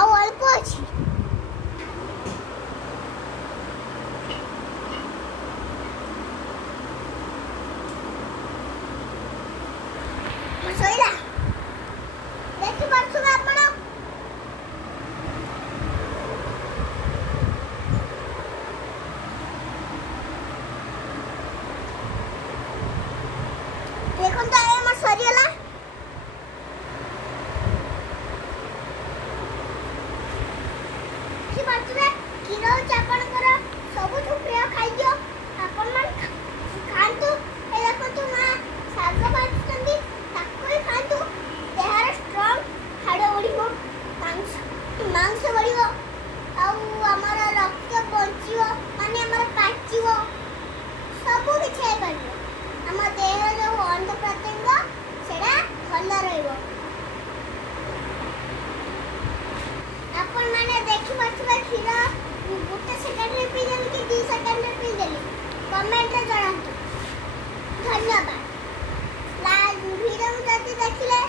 ଆଉ ଅଳ୍ପ ଅଛି। ଶୋଇଲା ଦେଖିପାରୁଥିବେ ଆପଣ। ଦେଖନ୍ତୁ ଆମର ସରିଗଲା। ଦେଖିପାରୁଥିବେ କ୍ଷୀର ହେଉଛି ଆପଣଙ୍କର ସବୁଠୁ ପ୍ରିୟ ଖାଦ୍ୟ। ଆପଣମାନେ ଖାଆନ୍ତୁ। ଏ ଦେଖନ୍ତୁ ମା ଶାଗ ଭାଜୁଛନ୍ତି, ତାକୁ ହିଁ ଖାଆନ୍ତୁ। ଦେହର ଷ୍ଟ୍ରଙ୍ଗ ହାଡ଼ ବଢ଼ିବ, ମାଂସ ବଢ଼ିବ, ଆଉ ଆମର ରକ୍ତ ବଞ୍ଚିବ, ମାନେ ଆମର ପାଚିବ, ସବୁ କିଛି ହେଇପାରିବ। ଆମ ଦେହର ଯେଉଁ ଅଙ୍ଗ ପ୍ରତ୍ୟଙ୍ଗ ସେଟା ଭଲ ରହିବ। ଆପଣମାନେ ଦେଖିପାରୁଥିବେ କ୍ଷୀର ଗୋଟେ ସେକେଣ୍ଡରେ ପିଇଦେଲି କି 2 ସେକେଣ୍ଡରେ ପିଇଦେଲି, କମେଣ୍ଟରେ ଜଣାନ୍ତୁ। ଧନ୍ୟବାଦ। ଭିଡ଼ିଓ ଯଦି ଦେଖିଲେ